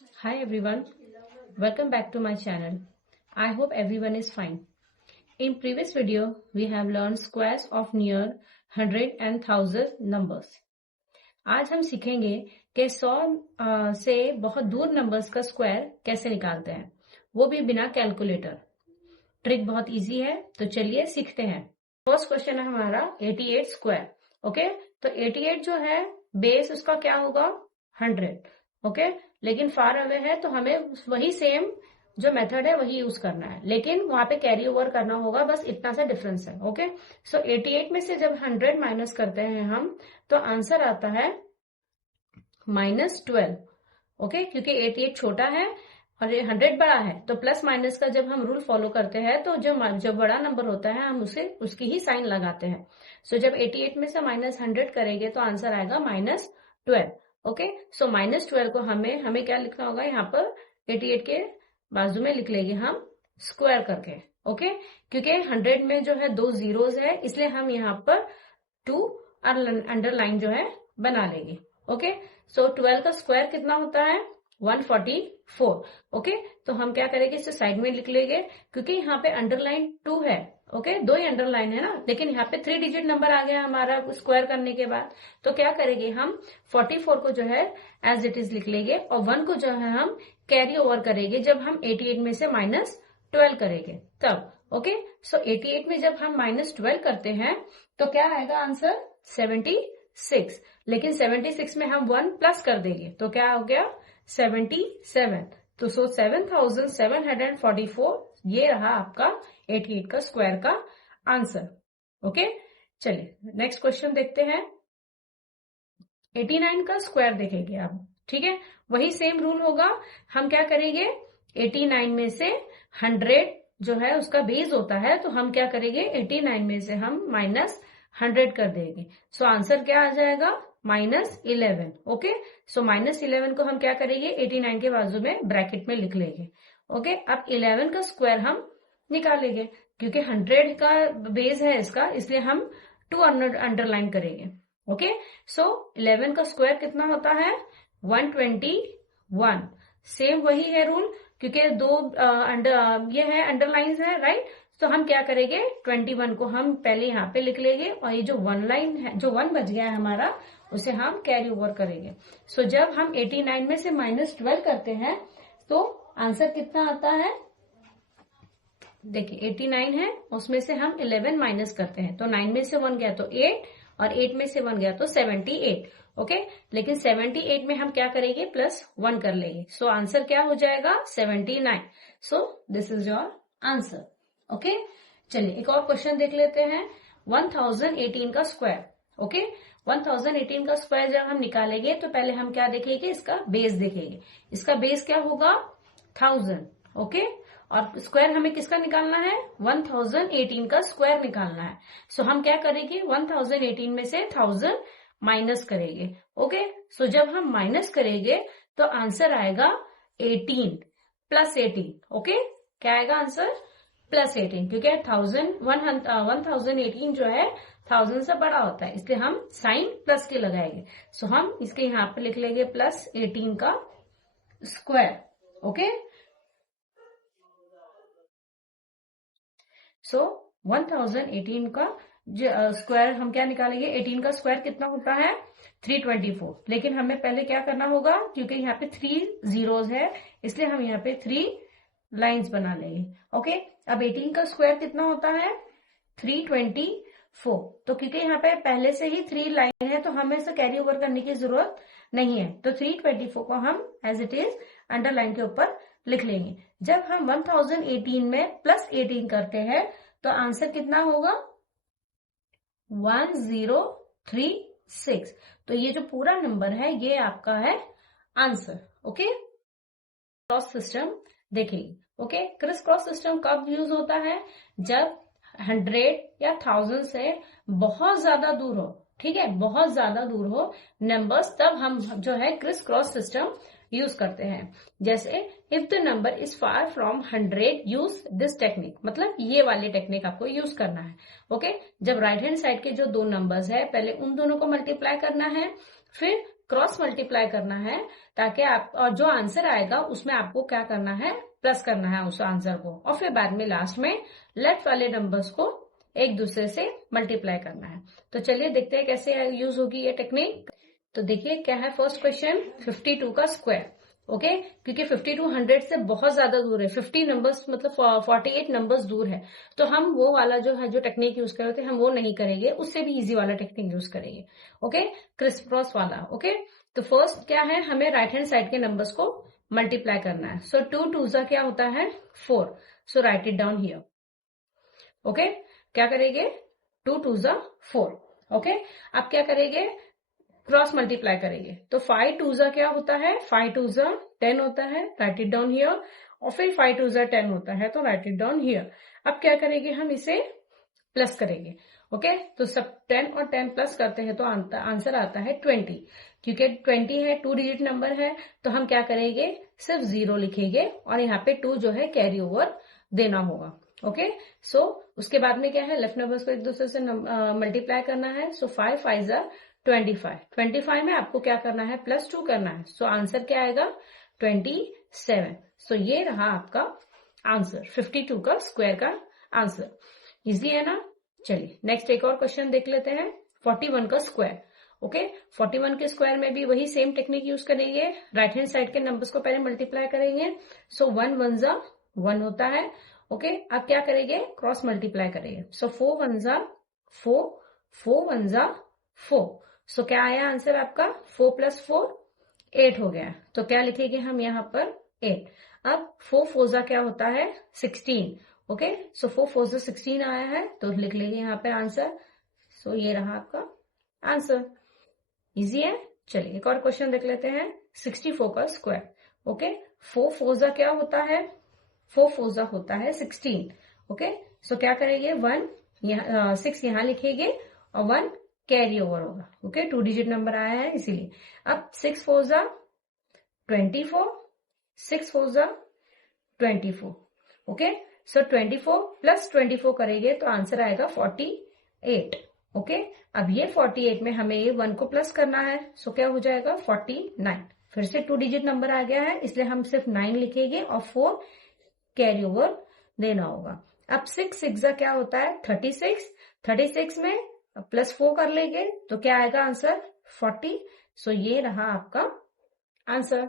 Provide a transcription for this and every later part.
Hi everyone, welcome back to my channel. I hope everyone is fine. In previous video, we have learned squares of near 100 and 1000 numbers. आज हम सीखेंगे कि 100 से बहुत दूर numbers का स्क्वायर कैसे निकालते हैं, वो भी बिना कैलकुलेटर। ट्रिक बहुत इजी है, तो चलिए सीखते हैं। फर्स्ट क्वेश्चन है हमारा 88 स्क्वायर। ओके, तो 88 जो है बेस उसका क्या होगा 100। ओके, लेकिन फार अवे है तो हमें वही सेम जो मेथड है वही यूज करना है, लेकिन वहां पे कैरी ओवर करना होगा, बस इतना सा डिफरेंस है। ओके, सो 88 में से जब 100 माइनस करते हैं हम तो आंसर आता है -12। ओके, क्योंकि 88 छोटा है और 100 बड़ा है, तो प्लस माइनस का जब हम रूल फॉलो करते हैं तो जो बड़ा नंबर होता है हम उसे उसकी ही साइन लगाते हैं। सो जब 88 में से -100 करेंगे तो आंसर आएगा -12। ओके, सो -12 को हमें क्या लिखना होगा, यहाँ पर 88 के बाजू में लिख लेंगे हम स्क्वायर करके। ओके, क्योंकि 100 में जो है 2 जीरोस है, इसलिए हम यहाँ पर 2 अंडरलाइन जो है बना लेंगे। ओके, सो 12 का स्क्वायर कितना होता है 144। ओके, तो हम क्या करेंगे, इसे साइड में लिख लेंगे, क्योंकि यहाँ पे अंडरलाइन 2 है। ओके, 2 ही अंडरलाइन है ना, लेकिन यहाँ पे 3 डिजिट नंबर आ गया हमारा स्क्वायर करने के बाद। तो क्या करेंगे हम 44 को जो है एज इट इज लिख लेंगे और 1 को जो है हम कैरी ओवर करेंगे जब हम 88 में से -12 करेंगे तब। ओके, सो 88 में जब हम -12 करते हैं तो क्या आएगा आंसर 76। लेकिन 76 में हम 1 प्लस कर देंगे तो क्या हो गया 77। तो 7744 ये रहा आपका 88 का स्क्वायर का आंसर। ओके, चलिए नेक्स्ट क्वेश्चन देखते हैं। 89 का स्क्वायर देखेंगे आप, ठीक है, वही सेम रूल होगा। हम क्या करेंगे 89 में से 100 जो है उसका बेस होता है, तो हम क्या करेंगे 89 में से हम -100 कर देंगे। सो आंसर क्या आ जाएगा -11। ओके, सो -11 को हम क्या करेंगे 89 के बाजू में ब्रैकेट में लिख लेंगे। ओके, अब 11 का स्क्वायर हम निकालेंगे, क्योंकि 100 का बेस है इसका, इसलिए हम 2 अंडरलाइन करेंगे। ओके, सो 11 का स्क्वायर कितना होता है 121। सेम वही है रूल, क्योंकि 2 ये है अंडरलाइन है, राइट। तो हम क्या करेंगे 21 को हम पहले यहाँ पे लिख लेंगे और ये जो 1 लाइन है, जो 1 बच गया है हमारा, उसे हम कैरी ओवर करेंगे। सो जब हम 89 में से -12 करते हैं तो आंसर कितना आता है, देखिए 89 है, उसमें से हम 11 माइनस करते हैं तो 9 में से 1 गया तो 8 और 8 में से 1 गया तो 78। ओके, लेकिन 78 में हम क्या करेंगे +1 कर लेंगे। सो आंसर क्या हो जाएगा 79। So this is your answer. Okay, चलिए एक और क्वेश्चन देख लेते हैं। 1018 का स्क्वायर। ओके, 1018 का स्क्वायर जब हम निकालेंगे तो पहले हम क्या देखेंगे, इसका बेस देखेंगे। इसका बेस क्या होगा 1000। ओके, और स्क्वायर हमें किसका निकालना है 1018 का स्क्वायर निकालना है। सो हम क्या करेंगे 1018 में से 1000 माइनस करेंगे। ओके, सो जब हम माइनस करेंगे तो आंसर आएगा 18 +18। ओके, क्या आएगा आंसर +18, क्योंकि 1018 जो है 1000 से बड़ा होता है, इसलिए हम साइन प्लस के लगाएंगे। सो हम इसके यहाँ पे लिख लेंगे +18 का स्क्वायर। ओके, सो 1018 का स्क्वायर हम क्या निकालेंगे, 18 का स्क्वायर कितना होता है 324। लेकिन हमें पहले क्या करना होगा, क्योंकि यहाँ पे 3 जीरोस है, इसलिए हम यहाँ पे 3 लाइंस बना लेंगे। ओके, अब 18 का स्क्वायर कितना होता है 324। तो क्योंकि यहाँ पे पहले से ही 3 लाइन है तो हमें इसे कैरी ओवर करने की जरूरत नहीं है, तो 324 को हम एज इट इज अंडरलाइन के ऊपर लिख लेंगे। जब हम 1018 में +18 करते हैं तो आंसर कितना होगा 1036। तो ये जो पूरा नंबर है ये आपका है आंसर। ओके, क्रॉस सिस्टम देखिए। ओके, क्रिस क्रॉस सिस्टम कब यूज होता है, जब 100 या 1000 से बहुत ज्यादा दूर हो, ठीक है, बहुत ज्यादा दूर हो नंबर्स, तब हम जो है क्रिस क्रॉस सिस्टम यूज करते हैं। जैसे if the number is far from 100 use this technique, मतलब ये वाली टेक्निक आपको यूज करना है। ओके, जब राइट हैंड साइड के जो 2 नंबर्स है पहले उन दोनों को मल्टीप्लाई करना है, फिर क्रॉस मल्टीप्लाई करना है, ताकि आप और जो आंसर आएगा उसमें आपको क्या करना है, प्लस करना है उस आंसर को, और फिर बाद में लास्ट में लेफ्ट वाले नंबर्स को एक दूसरे से मल्टीप्लाई करना है। तो चलिए देखते हैं कैसे यूज होगी ये टेक्निक। तो देखिए क्या है फर्स्ट क्वेश्चन, 52 का स्क्वायर। ओके, क्योंकि 52 100 से बहुत ज्यादा दूर है, 50 नंबर्स मतलब 48 नंबर्स दूर है, तो हम वो वाला जो है जो टेक्निक यूज कर रहे थे हम वो नहीं करेंगे, उससे भी इजी वाला टेक्निक यूज करेंगे। ओके, क्रिस क्रॉस वाला। ओके, तो फर्स्ट क्या है, हमें राइट हैंड साइड के नंबर्स को मल्टीप्लाई करना है। सो 2 2 जा क्या होता है 4, so write it down here. Okay, क्या करेंगे 2 2 जा 4। ओके, अब क्या करेंगे, क्रॉस मल्टीप्लाई करेंगे, तो 5 2 जा क्या होता है, 5 2 जा 10 होता है, राइट इट डाउन हियर, और फिर 5 2 जा 10 होता है, तो राइट इट डाउन हियर। अब क्या करेंगे, हम इसे प्लस करेंगे। ओके, तो सब 10 और 10 प्लस करते हैं तो आंसर आता है 20। क्योंकि 20 है, 2 डिजिट नंबर है, तो हम क्या करेंगे, सिर्फ 0 लिखेंगे और यहाँ पे 2 जो है कैरी ओवर देना होगा। ओके, सो उसके बाद में क्या है, लेफ्ट नंबर्स को एक दूसरे से मल्टीप्लाई करना है। सो 5 5 जा 25, 25 में आपको क्या करना है, +2 करना है। सो आंसर क्या आएगा 27। सो ये रहा आपका आंसर, 52 का स्क्वायर का आंसर। इजी है ना। चलिए नेक्स्ट एक और क्वेश्चन देख लेते हैं, 41 का स्क्वायर। ओके, 41 के स्क्वायर में भी वही सेम टेक्निक यूज करेंगे, राइट हैंड साइड के नंबर्स को पहले मल्टीप्लाई करेंगे। सो 1 1 जा 1 होता है। ओके, अब क्या करेंगे, क्रॉस मल्टीप्लाई करेंगे। सो 4 1 जा 4, 4 1 जा 4। सो क्या आया आंसर आपका, 4 + 4 8 हो गया। तो क्या लिखेंगे हम यहाँ पर 8। अब 4 4 जा क्या होता है 16। ओके, सो 4 4 जा 16 आया है, तो लिख लेंगे यहाँ पे आंसर। सो ये रहा आपका आंसर। इजी है। चलिए एक और क्वेश्चन देख लेते हैं, 64 का स्क्वायर। ओके, 4 4 जा क्या होता है, 4 4 जा होता है 16। ओके, सो क्या करेंगे, 6 यहाँ लिखेंगे और 1 कैरी ओवर होगा। ओके, 2 डिजिट नंबर आया है इसीलिए। अब 6 4 जा 24, 6 4 जा 24। ओके, सो 24 + 24 करेंगे तो आंसर आएगा 48। ओके, अब ये 48 में हमें ये 1 को प्लस करना है, सो क्या हो जाएगा 49। फिर से 2 डिजिट नंबर आ गया है, इसलिए हम सिर्फ 9 लिखेंगे और 4 कैरी ओवर देना होगा। अब 6 6 जा क्या होता है 36, 36 में +4 कर लेंगे तो क्या आएगा आंसर 40। सो ये रहा आपका आंसर।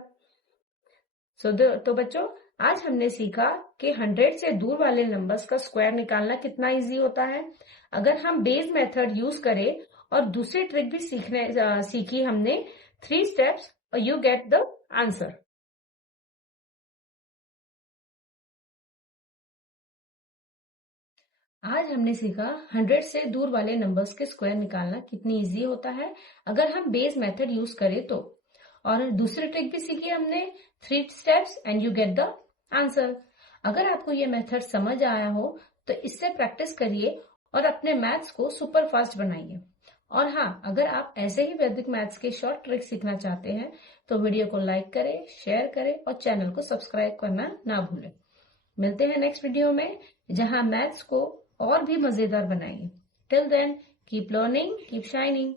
तो बच्चों आज हमने सीखा कि 100 से दूर वाले नंबर्स का स्क्वायर निकालना कितना इजी होता है। अगर हम बेस मेथड यूज करें और दूसरी ट्रिक भी सीखी हमने, 3 स्टेप्स और यू गेट द आंसर। आज हमने सीखा 100 से दूर वाले नंबर्स के स्क्वायर निकालना कितनी इजी होता है अगर हम बेस मेथड यूज करें तो। और दूसरी ट्रिक भी सीखी हमने, 3 steps and you get the answer. अगर आपको ये मेथड समझ आया हो तो इससे प्रैक्टिस करिए और अपने मैथ्स को सुपर फास्ट बनाइए। और हाँ, अगर आप ऐसे ही वैदिक मैथ्स के शॉर्ट ट्रिक सीखना चाहते हैं तो वीडियो को लाइक करें, शेयर करें और चैनल को सब्सक्राइब करना ना भूलें। मिलते हैं नेक्स्ट वीडियो में, जहां मैथ्स को और भी मजेदार बनाएंगे। Till then keep learning, keep shining.